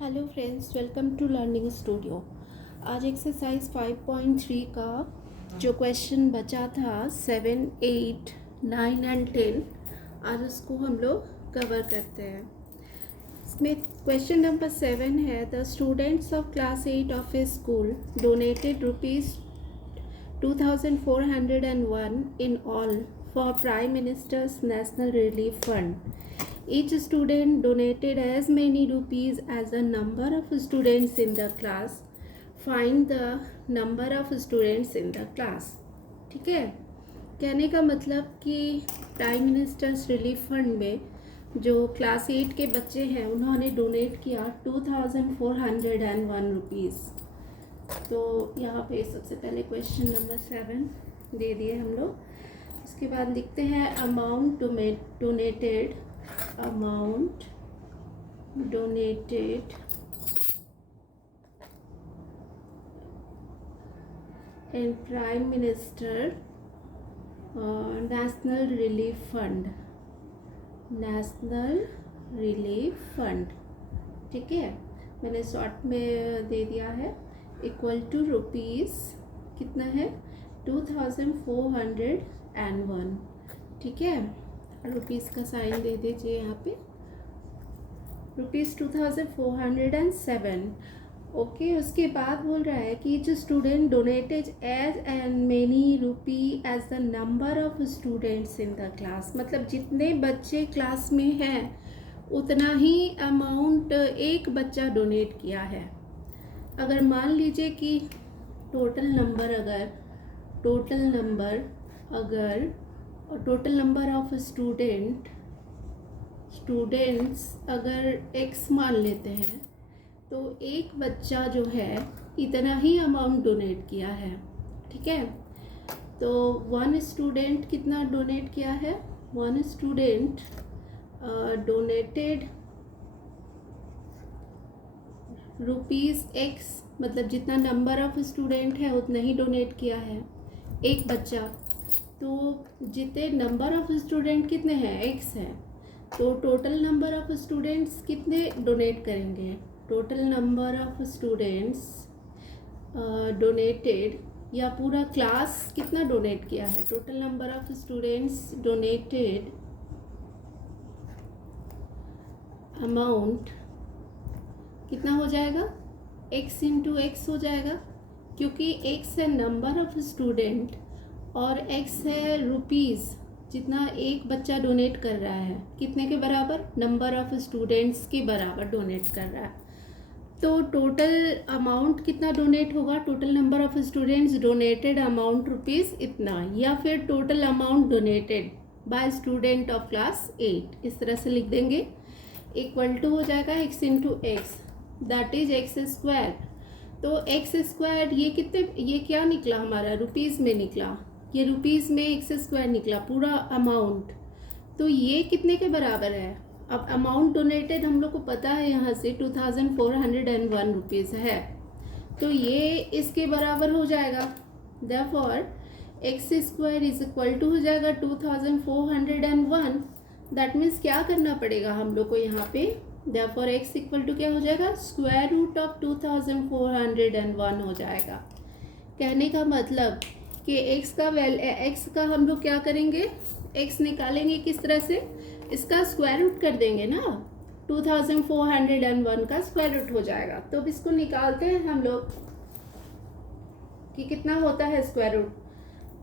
Hello friends, welcome to learning studio. आज exercise 5.3 का जो क्वेश्चन बचा था 7, 8, 9 एंड 10, आज उसको हम लोग कवर करते हैं। इसमें क्वेश्चन नंबर 7 है, the students of class 8 of A school donated ₹2401 in all for Prime Minister's National Relief Fund. Each student donated as many rupees as the number of students in the class. Find the number of students in the class. ठीक है, कहने का मतलब कि prime ministers relief fund में जो class 8 के बच्चे हैं उन्होंने डोनेट किया 2401 रुपीज़। तो यहाँ पे सबसे पहले क्वेश्चन नंबर 7 दे दिए हम लोग। उसके बाद लिखते हैं amount donated in Prime Minister National Relief Fund। ठीक है, मैंने शॉर्ट में दे दिया है, इक्वल टू रुपीज़ कितना है 2401। ठीक है, रुपीज़ का साइन दे दीजिए यहाँ पे, ₹2407। ओके, उसके बाद बोल रहा है कि जो student donated as and many rupee as the number of students in the class, मतलब जितने बच्चे क्लास में हैं उतना ही अमाउंट एक बच्चा डोनेट किया है। अगर मान लीजिए कि टोटल नंबर ऑफ स्टूडेंट्स अगर x मान लेते हैं तो एक बच्चा जो है इतना ही अमाउंट डोनेट किया है। ठीक है, तो वन स्टूडेंट कितना डोनेट किया है, वन स्टूडेंट डोनेटेड ₹x, मतलब जितना नंबर ऑफ स्टूडेंट है उतना ही डोनेट किया है एक बच्चा। तो जितने नंबर ऑफ स्टूडेंट कितने हैं, x है, तो टोटल नंबर ऑफ स्टूडेंट्स कितने डोनेट करेंगे, total number of students donated, या पूरा क्लास कितना डोनेट किया है, total number of students donated amount कितना हो जाएगा, x इंटू एक्स हो जाएगा, क्योंकि x है नंबर ऑफ स्टूडेंट और x है रुपीज़, जितना एक बच्चा डोनेट कर रहा है कितने के बराबर, नंबर ऑफ स्टूडेंट्स के बराबर डोनेट कर रहा है। तो टोटल अमाउंट कितना डोनेट होगा, total number of students donated amount rupees इतना, या फिर total amount donated bye student of class 8, इस तरह से लिख देंगे, इक्वल टू हो जाएगा x into x, that is x²। तो x² ये क्या निकला हमारा, रुपीज़ में निकला, ये रुपीज़ में x² निकला पूरा अमाउंट। तो ये कितने के बराबर है, अब अमाउंट डोनेटेड हम लोग को पता है यहाँ से 2401 रुपीज़ है, तो ये इसके बराबर हो जाएगा। Therefore x² is equal to हो जाएगा 2401। दैट मीन्स क्या करना पड़ेगा हम लोग को यहाँ पे, देयरफॉर x इक्वल टू क्या हो जाएगा, स्क्वायर रूट ऑफ 2401 हो जाएगा। कहने का मतलब कि x का हम लोग क्या करेंगे, x निकालेंगे किस तरह से, इसका स्क्वायर रूट कर देंगे ना, 2401 का स्क्वायर रूट हो जाएगा। तो अब इसको निकालते हैं हम लोग कि कितना होता है स्क्वायर रूट।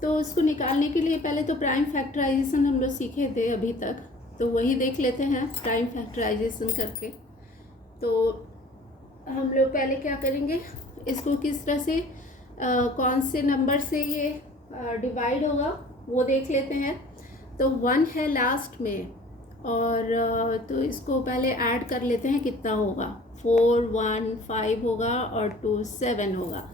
तो इसको निकालने के लिए पहले तो प्राइम फैक्टराइजेशन हम लोग सीखे थे अभी तक, तो वही देख लेते हैं प्राइम फैक्टराइजेशन करके। तो हम लोग पहले क्या करेंगे, इसको किस तरह से कौन से नंबर से ये डिवाइड होगा वो देख लेते हैं। तो 1 है लास्ट में, और तो इसको पहले ऐड कर लेते हैं कितना होगा, 4, 1, 5 होगा और 2, 7 होगा।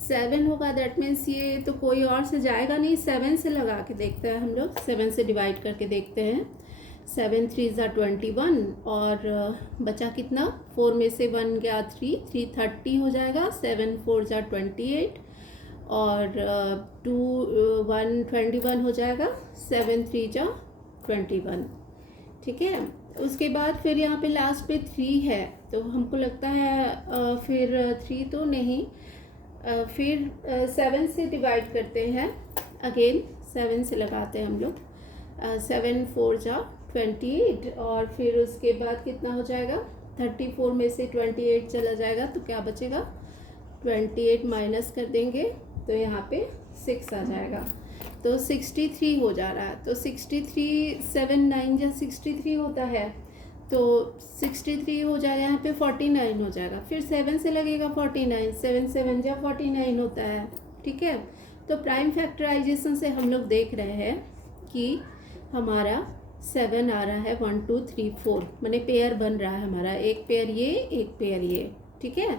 7 होगा, दैट मीन्स ये तो कोई और से जाएगा नहीं, 7 से लगा के देखते हैं हम लोग, 7 से डिवाइड करके देखते हैं। 7 3 = 21, और बचा कितना, 4 में से 1 गया 3 30 हो जाएगा, 7 4 = 28, और 2 1 21 हो जाएगा, 7 3 = 21। ठीक है, उसके बाद फिर यहाँ पे लास्ट पे 3 है, तो हमको लगता है फिर 3 तो नहीं, फिर 7 से डिवाइड करते हैं। अगेन 7 से लगाते हैं हम लोग। 7 4 जा 28, और फिर उसके बाद कितना हो जाएगा, 34 में से 28 चला जाएगा तो क्या बचेगा, 28 माइनस कर देंगे तो यहाँ पे 6 आ जाएगा, तो 63 हो जा रहा है। तो 63 7 9 जा 63 होता है, तो 63 हो जाएगा, यहाँ पे 49 हो जाएगा। फिर 7 से लगेगा 49, 7 7 जा 49 होता है। ठीक है, तो प्राइम फैक्टराइजेशन से हम लोग देख रहे हैं कि हमारा 7 आ रहा है, 1 2 3 4, माने पेयर बन रहा है हमारा, एक पेयर ये, एक पेयर ये। ठीक है,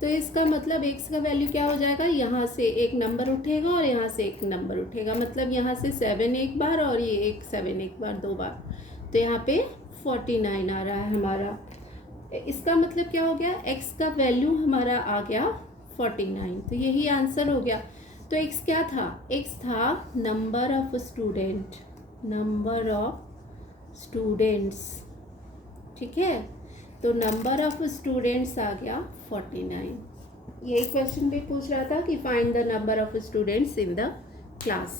तो इसका मतलब x का वैल्यू क्या हो जाएगा, यहाँ से एक नंबर उठेगा और यहाँ से एक नंबर उठेगा, मतलब यहाँ से 7 एक बार और ये एक 7 एक बार, 2 बार, तो यहाँ पे 49 आ रहा है हमारा। इसका मतलब क्या हो गया, x का वैल्यू हमारा आ गया 49, तो यही आंसर हो गया। तो x क्या था, x था number of student, number of students. ठीक है, तो नंबर ऑफ स्टूडेंट्स आ गया 49। ये क्वेश्चन भी पूछ रहा था कि find the number of students in the class.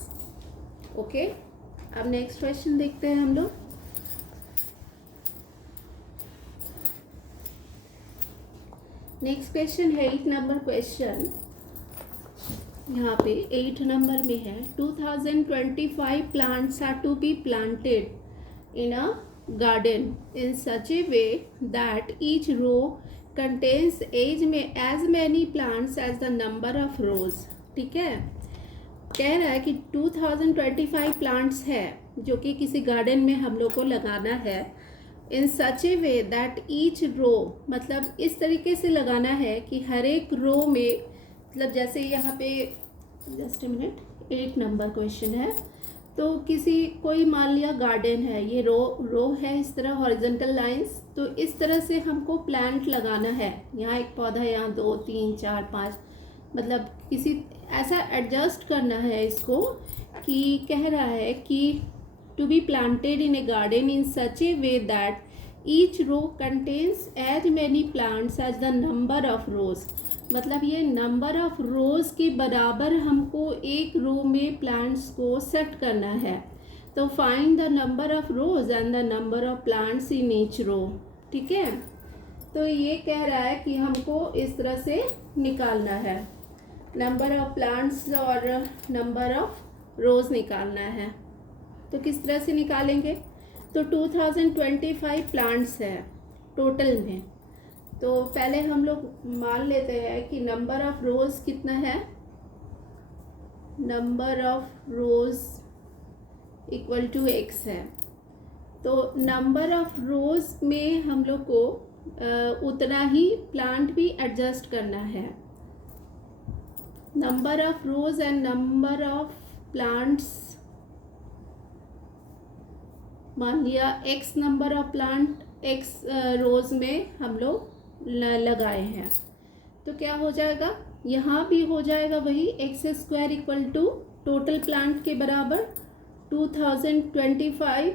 Okay, अब नेक्स्ट क्वेश्चन देखते हैं हम लोग। नेक्स्ट क्वेश्चन है 8 नंबर क्वेश्चन। यहाँ पे 8 नंबर में है, 2025 plants are to be planted in a garden in such a way that each row contains as many plants as the number of rows। ठीक है, कह रहा है कि 2025 प्लांट्स है जो कि किसी गार्डन में हम लोग को लगाना है। इन such a way that each रो, मतलब इस तरीके से लगाना है कि हर एक रो में, मतलब जैसे यहाँ पे just a minute, 8 number question है, तो किसी कोई मान लिया गार्डन है, ये रो है इस तरह हॉरिजॉन्टल लाइंस, तो इस तरह से हमको प्लांट लगाना है। यहाँ एक पौधा, यहाँ 2 3 4 5, मतलब किसी ऐसा एडजस्ट करना है इसको कि कह रहा है कि to be planted in a garden in such a way that each row contains as many plants as the number of rows, मतलब ये नंबर ऑफ रोज़ के बराबर हमको एक रो में प्लांट्स को सेट करना है। तो find the number of rows and the number of plants in each row. ठीक है, तो ये कह रहा है कि हमको इस तरह से निकालना है, नंबर ऑफ प्लांट्स और नंबर ऑफ रोज निकालना है। तो किस तरह से निकालेंगे, तो 2025 प्लांट्स है टोटल में, तो पहले हम लोग मान लेते हैं कि नंबर ऑफ रोज कितना है, number of rows equal to x है। तो नंबर ऑफ रोज में हम लोग को उतना ही प्लांट भी एडजस्ट करना है। Number of rows and number of plants, मान लिया x number of plant x रोज में हम लोग लगाए हैं, तो क्या हो जाएगा, यहाँ भी हो जाएगा वही x² equal to total plant के बराबर 2025,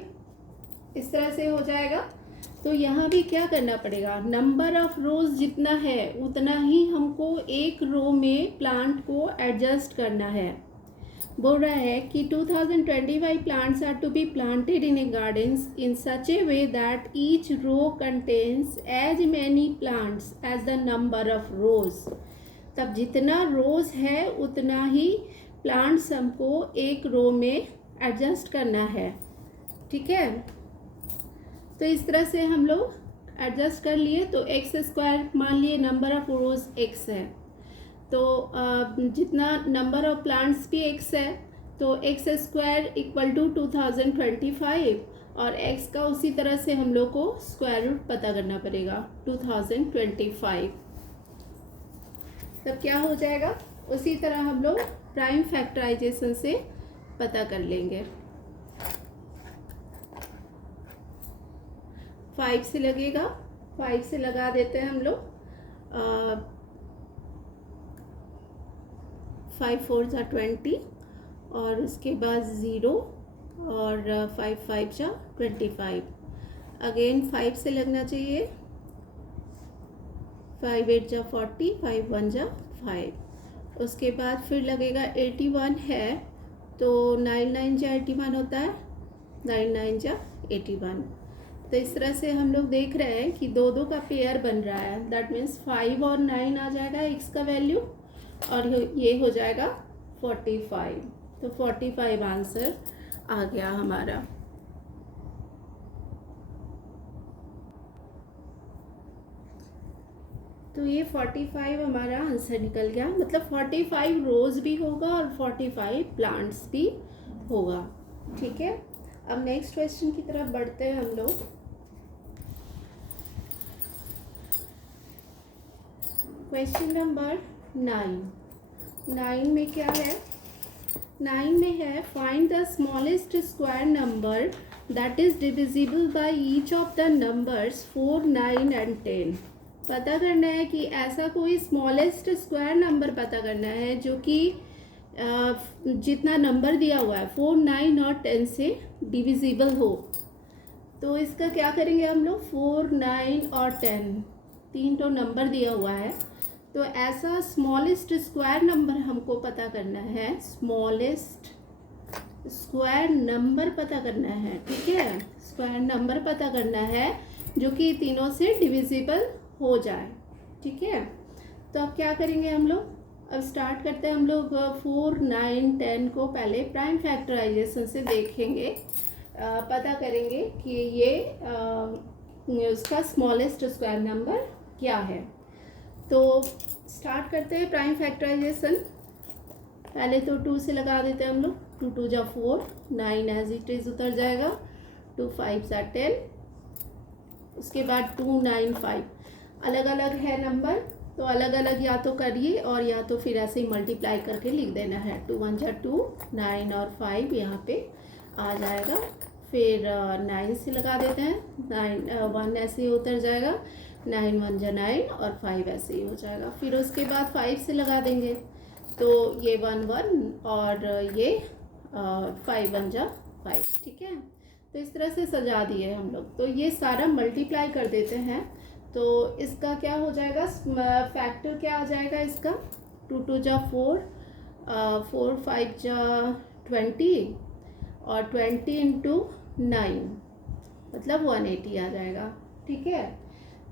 इस तरह से हो जाएगा। तो यहाँ भी क्या करना पड़ेगा, नंबर ऑफ रोज जितना है उतना ही हमको एक रो में प्लांट को एडजस्ट करना है। बोल रहा है कि 2025 plants are to be planted in a gardens in such a way that each row contains as many plants as the number of rows, तब जितना रोज है उतना ही प्लांट्स हमको एक रो में एडजस्ट करना है। ठीक है, तो इस तरह से हम लोग एडजस्ट कर लिए। तो x² मान लिए नंबर ऑफ रोज x है, तो जितना नंबर ऑफ प्लांट्स भी x है, तो x² इक्वल टू 2025, और x का उसी तरह से हम लोग को स्क्वायर रूट पता करना पड़ेगा 2025। तब क्या हो जाएगा, उसी तरह हम लोग प्राइम फैक्टराइजेशन से पता कर लेंगे। 5 से लगेगा, 5 से लगा देते हैं हम लोग। 5 4 जा 20, और उसके बाद 0, और 5 5 जा 25। अगेन 5 से लगना चाहिए, 5 8 जा 40, 5 1 जा 5। उसके बाद फिर लगेगा 81 है तो 9 9 जा 81 होता है, 9 9 जा 81। तो इस तरह से हम लोग देख रहे हैं कि दो दो का पेयर बन रहा है। दैट मीन्स 5 और 9 आ जाएगा x का वैल्यू और ये हो जाएगा 45। तो 45 आंसर आ गया हमारा। तो ये 45 हमारा आंसर निकल गया, मतलब 45 रोज भी होगा और 45 प्लांट्स भी होगा। ठीक है, अब नेक्स्ट क्वेश्चन की तरफ बढ़ते हैं हम लोग। क्वेश्चन नंबर 9 में क्या है? 9 में है find the smallest square number that is divisible by each of the numbers 4 9 and 10। पता करना है कि ऐसा कोई स्मॉलेस्ट स्क्वायर नंबर पता करना है जो कि जितना नंबर दिया हुआ है 4 9 और 10 से डिविजिबल हो। तो इसका क्या करेंगे हम लोग? 4 9 और 10 तीन तो नंबर दिया हुआ है, तो ऐसा स्मॉलेस्ट स्क्वायर नंबर हमको पता करना है। स्मॉलेस्ट स्क्वायर नंबर पता करना है, ठीक है, स्क्वायर नंबर पता करना है जो कि तीनों से डिविजिबल हो जाए। ठीक है, तो अब क्या करेंगे हम लोग? अब स्टार्ट करते हैं हम लोग 4 9 10 को पहले प्राइम फैक्टराइजेशन से देखेंगे, पता करेंगे कि ये उसका स्मॉलेस्ट स्क्वायर नंबर क्या है। तो स्टार्ट करते हैं प्राइम फैक्टराइजेशन। पहले तो 2 से लगा देते हैं हम लोग। 2 2 जा 4, 9 एज इट इज उतर जाएगा, 2 5 जा 10, उसके बाद 2 9 5। अलग अलग है नंबर तो अलग अलग या तो करिए और या तो फिर ऐसे ही मल्टीप्लाई करके लिख देना है। 2 1 जा 2, 9 और 5 यहाँ पे आ जाएगा। फिर 9 से लगा देते हैं, 9 1 ऐसे ही उतर जाएगा, 9 1 जा 9 और 5 ऐसे ही हो जाएगा। फिर उसके बाद 5 से लगा देंगे तो ये 1 1 और ये 5 1 जा 5। ठीक है, तो इस तरह से सजा दिए हम लोग। तो ये सारा मल्टीप्लाई कर देते हैं तो इसका क्या हो जाएगा? फैक्टर क्या आ जाएगा इसका? 2 2 जा 4, 4 5 जा 20 और 20 इंटू 9 मतलब 180 आ जाएगा। ठीक है,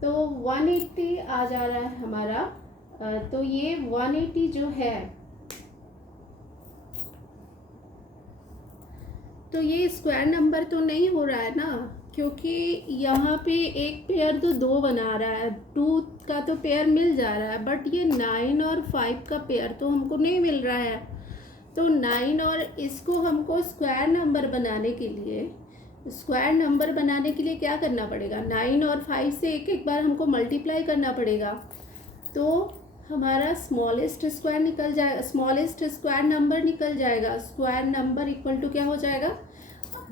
तो 180 आ जा रहा है हमारा। तो ये 180 जो है, तो ये स्क्वायर नंबर तो नहीं हो रहा है ना, क्योंकि यहाँ पे एक पेयर तो 2 बना रहा है, 2 का तो पेयर मिल जा रहा है, बट ये 9 और 5 का पेयर तो हमको नहीं मिल रहा है। तो 9 और इसको हमको स्क्वायर नंबर बनाने के लिए, क्या करना पड़ेगा? 9 और 5 से एक एक बार हमको मल्टीप्लाई करना पड़ेगा। तो हमारा स्मॉलेस्ट स्क्वायर निकल जाएगा, स्मॉलेस्ट स्क्वायर नंबर निकल जाएगा। स्क्वायर नंबर इक्वल टू क्या हो जाएगा?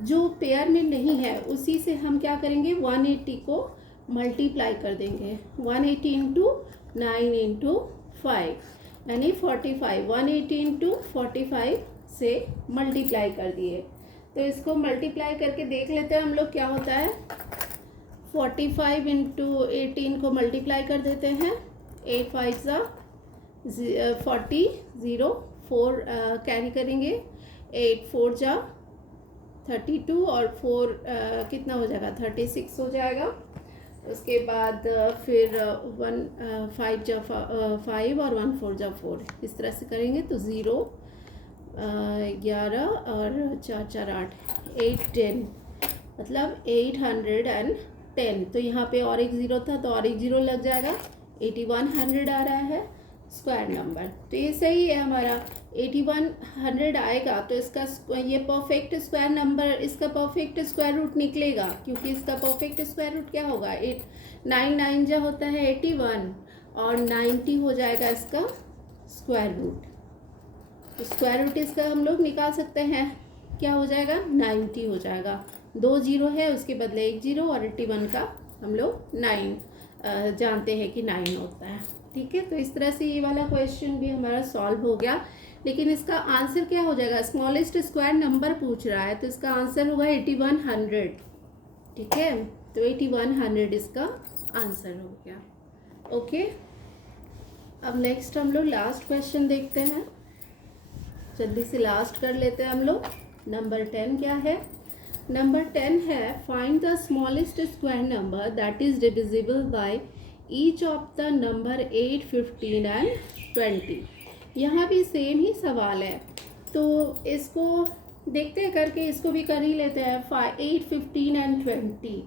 जो पेयर में नहीं है उसी से हम क्या करेंगे? 180 को मल्टीप्लाई कर देंगे। 180 इंटू 9 इंटू 5 यानी 45। 180 इंटू 45 से मल्टीप्लाई कर दिए। तो इसको मल्टीप्लाई करके देख लेते हैं हम लोग क्या होता है। 45 इंटू 18 को मल्टीप्लाई कर देते हैं। 8 5 जा 40, 0 4 कैरी करेंगे, 8 4 जा 32 और 4 कितना हो जाएगा? 36 हो जाएगा। उसके बाद फिर 1 5 जा 5 और 1 4 जा 4, इस तरह से करेंगे तो 0 11 और 4 4 8, 8 10 मतलब 810। तो यहाँ पे और एक 0 था तो और एक 0 लग जाएगा, 8100 आ रहा है स्क्वायर नंबर। तो ये सही है हमारा, 8100 आएगा तो इसका ये परफेक्ट स्क्वायर नंबर, इसका परफेक्ट स्क्वायर रूट निकलेगा, क्योंकि इसका परफेक्ट स्क्वायर रूट क्या होगा? 9 9 जो होता है 81 और 90 हो जाएगा इसका स्क्वायर रूट। तो स्क्वायर रूट इसका हम लोग निकाल सकते हैं, क्या हो जाएगा? 90 हो जाएगा। 2 0 है, उसके बदले एक 0 और 81 का हम लोग 9 जानते हैं कि 9 होता है। ठीक है, तो इस तरह से ये वाला क्वेश्चन भी हमारा सॉल्व हो गया। लेकिन इसका आंसर क्या हो जाएगा? स्मॉलेस्ट स्क्वायर नंबर पूछ रहा है तो इसका आंसर होगा 8100। ठीक है, तो 8100 इसका आंसर हो गया। ओके। अब नेक्स्ट हम लोग लास्ट क्वेश्चन देखते हैं, जल्दी से लास्ट कर लेते हैं हम लोग। नंबर 10 क्या है? नंबर 10 है find the smallest square number that is divisible by each of the number 8, 15 and 20। यहाँ भी सेम ही सवाल है, तो इसको देखते हैं करके, इसको भी कर ही लेते हैं। 8, 15 एंड 20,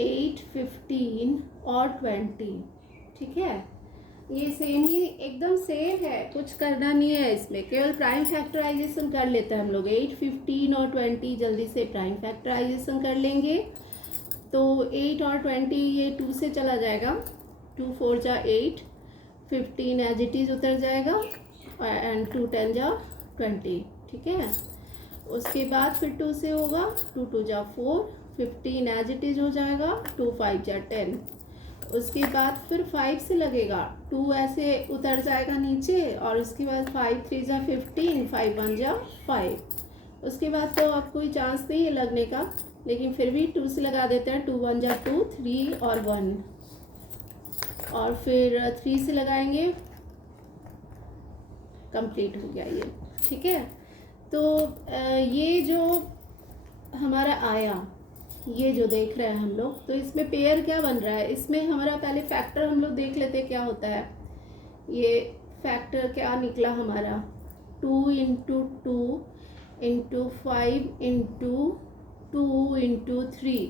8, 15 और 20, ठीक है। ये सेम ही, एकदम सेम है, कुछ करना नहीं है इसमें, केवल प्राइम फैक्टराइजेशन कर लेते हैं हम लोग। 8, 15 और 20 जल्दी से प्राइम फैक्टराइजेशन कर लेंगे। तो 8 और 20 ये 2 से चला जाएगा, 2 4 जा 8, 15 एज इट इज़ उतर जाएगा एंड 2 10 जा 20, ठीक है। उसके बाद फिर 2 से होगा, 2 2 जा 4, 15 एज इट इज़ हो जाएगा, 2 5 जा 10। उसके बाद फिर 5 से लगेगा, 2 ऐसे उतर जाएगा नीचे, और उसके बाद 5 3 जा 15, 5 1 जा 5। उसके बाद तो अब कोई चांस नहीं है लगने का, लेकिन फिर भी 2 से लगा देते हैं। 2 1 जा 2, 3 और 1, और फिर 3 से लगाएंगे, कंप्लीट हो गया ये, ठीक है। तो ये जो हमारा आया, ये जो देख रहे हैं हम लोग, तो इसमें पेयर क्या बन रहा है? इसमें हमारा पहले फैक्टर हम लोग देख लेते हैं क्या होता है। ये फैक्टर क्या निकला हमारा? 2 × 2 × 5 × 2 × 3,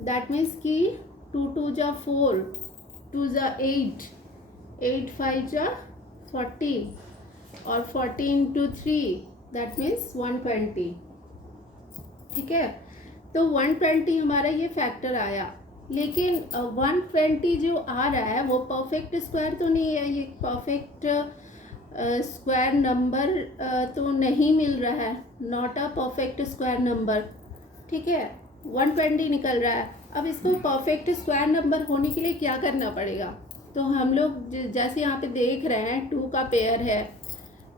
दैट मीन्स कि 2 2 जा 4, 2 जा 8, 8 5 जा 40, और 40 × 3 दैट मीन्स 120, ठीक है। तो 120 हमारा ये फैक्टर आया, लेकिन 120 जो आ रहा है वो परफेक्ट स्क्वायर तो नहीं है, ये परफेक्ट स्क्वायर नंबर तो नहीं मिल रहा है, not a perfect square number, ठीक है। 120 निकल रहा है। अब इसको परफेक्ट स्क्वायर नंबर होने के लिए क्या करना पड़ेगा? तो हम लोग जैसे यहाँ पे देख रहे हैं, 2 का पेयर है,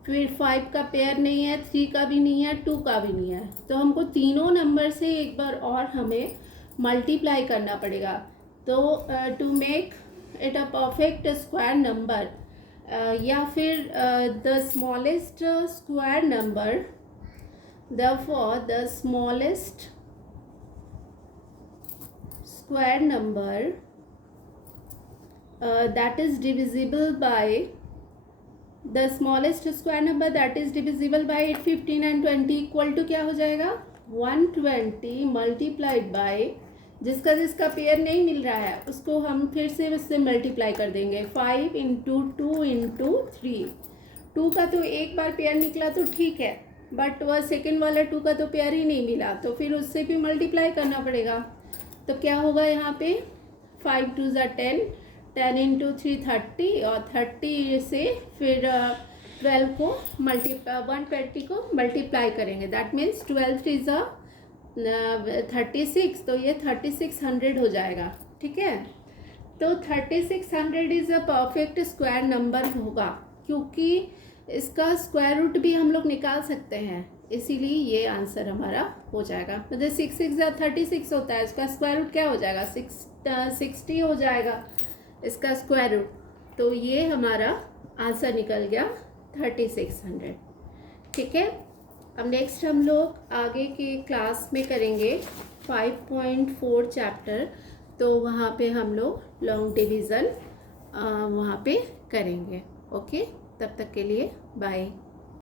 फिर 5 का पेयर नहीं है, 3 का भी नहीं है, 2 का भी नहीं है, तो हमको तीनों नंबर से एक बार और हमें मल्टीप्लाई करना पड़ेगा। तो to make it a perfect square number, या फिर the smallest square number, therefore the smallest square number that is divisible by the smallest square number that is divisible by 8, 15 and 20 equal to क्या हो जाएगा? 120 multiplied by, जिसका pair नहीं मिल रहा है उसको हम फिर से उससे मल्टीप्लाई कर देंगे। 5 × 2 × 3, 2 का तो एक बार पेयर निकला तो ठीक है, बट वह सेकेंड वाला 2 का तो पेयर ही नहीं मिला, तो फिर उससे भी मल्टीप्लाई करना पड़ेगा। तो क्या होगा यहाँ पे? 5 2 जा 10, 10 × 3 30, और 30 से फिर 12 को 120 को मल्टीप्लाई करेंगे, दैट मीन्स 12 3 जा 36, तो ये 3600 हो जाएगा, ठीक है। तो 3600 is a perfect square number होगा, क्योंकि इसका स्क्वायर रूट भी हम लोग निकाल सकते हैं, इसीलिए ये आंसर हमारा हो जाएगा। मतलब 6 6 जा 36 होता है, इसका स्क्वायर रूट क्या हो जाएगा? 60 हो जाएगा इसका स्क्वायर रूट, तो ये हमारा आंसर निकल गया 3600, ठीक है। अब नेक्स्ट हम लोग आगे के क्लास में करेंगे 5.4 चैप्टर, तो वहाँ पे हम लोग लॉन्ग डिवीज़न वहाँ पे करेंगे। ओके, तब तक के लिए बाय।